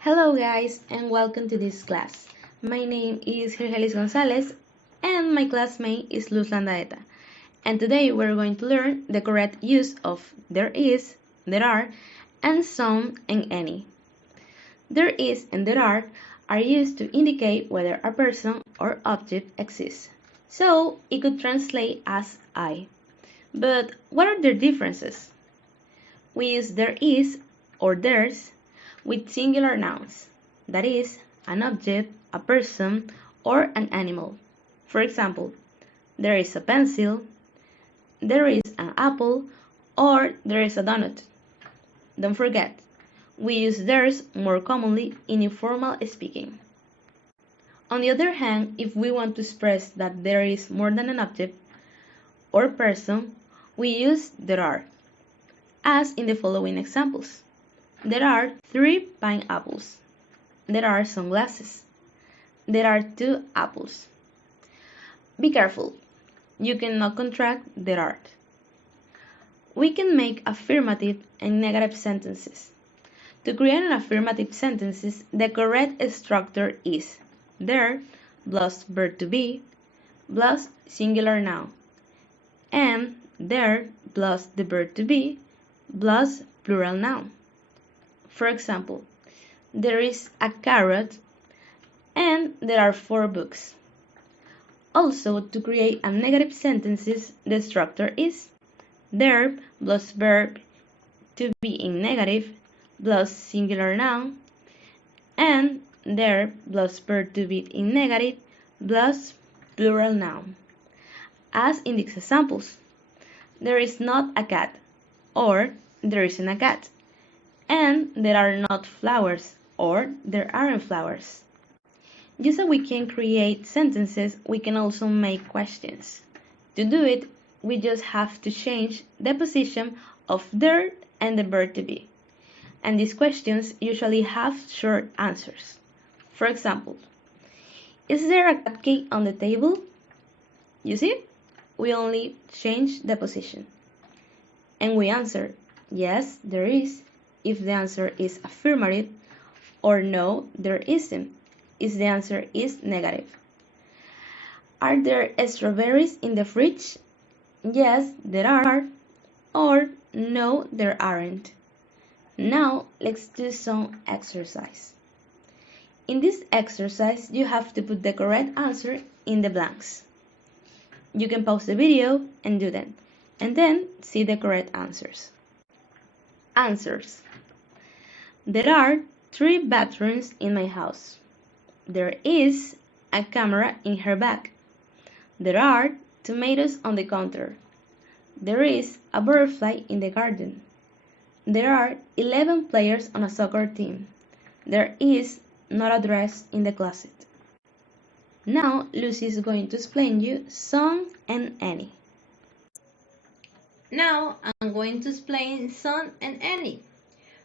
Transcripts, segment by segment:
Hello guys and welcome to this class. My name is Georjeliz González and my classmate is Landaeta. And today we're going to learn the correct use of there is, there are, and some and any. There is and there are used to indicate whether a person or object exists. So it could translate as I. But what are their differences? We use there is or there's with singular nouns, that is, an object, a person, or an animal. For example, there is a pencil, there is an apple, or there is a donut. Don't forget, we use there's more commonly in informal speaking. On the other hand, if we want to express that there is more than an object or person, we use there are, as in the following examples. There are 3 pineapples. There are sunglasses. There are 2 apples. Be careful. You cannot contract there are. We can make affirmative and negative sentences. To create an affirmative sentence, the correct structure is there plus verb to be plus singular noun and there plus the verb to be plus plural noun. For example, there is a carrot and there are 4 books. Also, to create a negative sentence, the structure is there plus verb to be in negative plus singular noun and there plus verb to be in negative plus plural noun. As in these examples, there is not a cat or there isn't a cat. And there are not flowers or there aren't flowers. Just so we can create sentences, we can also make questions. To do it, we just have to change the position of there and the verb to be. And these questions usually have short answers. For example, is there a cupcake on the table? You see, we only change the position. And we answer, yes, there is, if the answer is affirmative, or no, there isn't, if the answer is negative. Are there strawberries in the fridge? Yes, there are, or no, there aren't. Now, let's do some exercise. In this exercise, you have to put the correct answer in the blanks. You can pause the video and do them, and then see the correct answers. Answers. There are 3 bathrooms in my house. There is a camera in her bag. There are tomatoes on the counter. There is a butterfly in the garden. There are 11 players on a soccer team. There is not a dress in the closet. Now Lucy is going to explain you some and any. Now I'm going to explain some and any.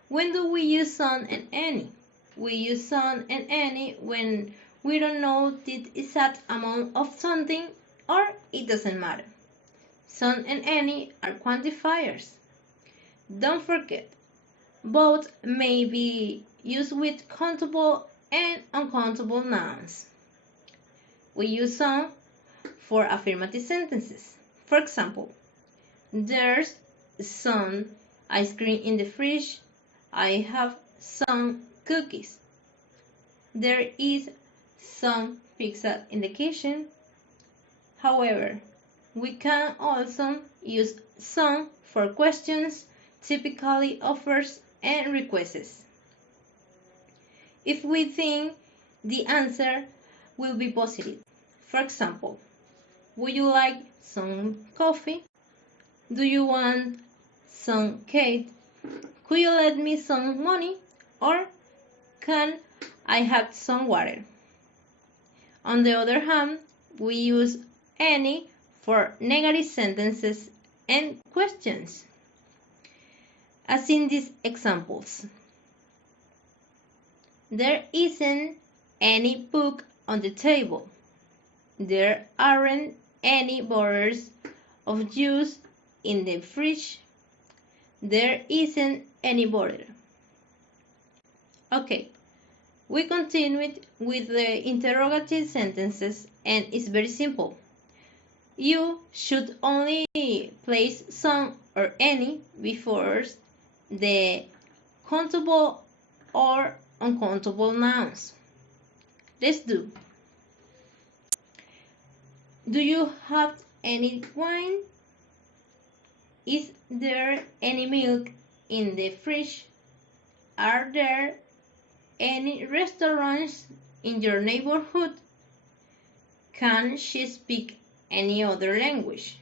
When do we use some and any? We use some and any when we don't know the exact amount of something or it doesn't matter. Some and any are quantifiers. Don't forget, both may be used with countable and uncountable nouns. We use some for affirmative sentences. For example, there's some ice cream in the fridge. I have some cookies. There is some pizza in the kitchen. However, we can also use some for questions, typically offers and requests. If we think the answer will be positive. For example, would you like some coffee? Do you want some cake? Could you lend me some money? Or can I have some water? On the other hand, we use any for negative sentences and questions, as in these examples. There isn't any book on the table. There aren't any bottles of juice in the fridge. There isn't any bottle. Okay, We continued with the interrogative sentences, and it's very simple. You should only place some or any before the countable or uncountable nouns. Let's do. Do you have any wine? Is there any milk in the fridge? Are there any restaurants in your neighborhood? Can she speak any other language?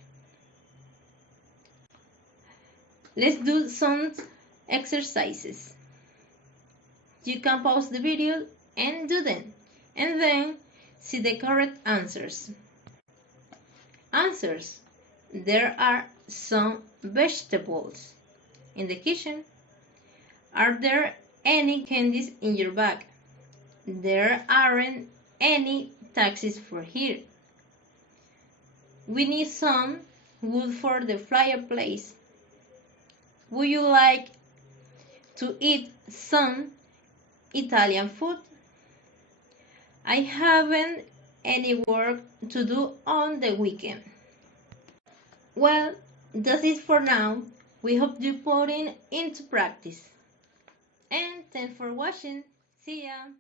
Let's do some exercises. You can pause the video and do them, and then see the correct answers. Answers. There are some vegetables in the kitchen. Are there any candies in your bag? There aren't any taxis for here. We need some wood for the fireplace. Would you like to eat some Italian food? I haven't any work to do on the weekend. Well, that's it for now. We hope you put it into practice. And thanks for watching. See ya!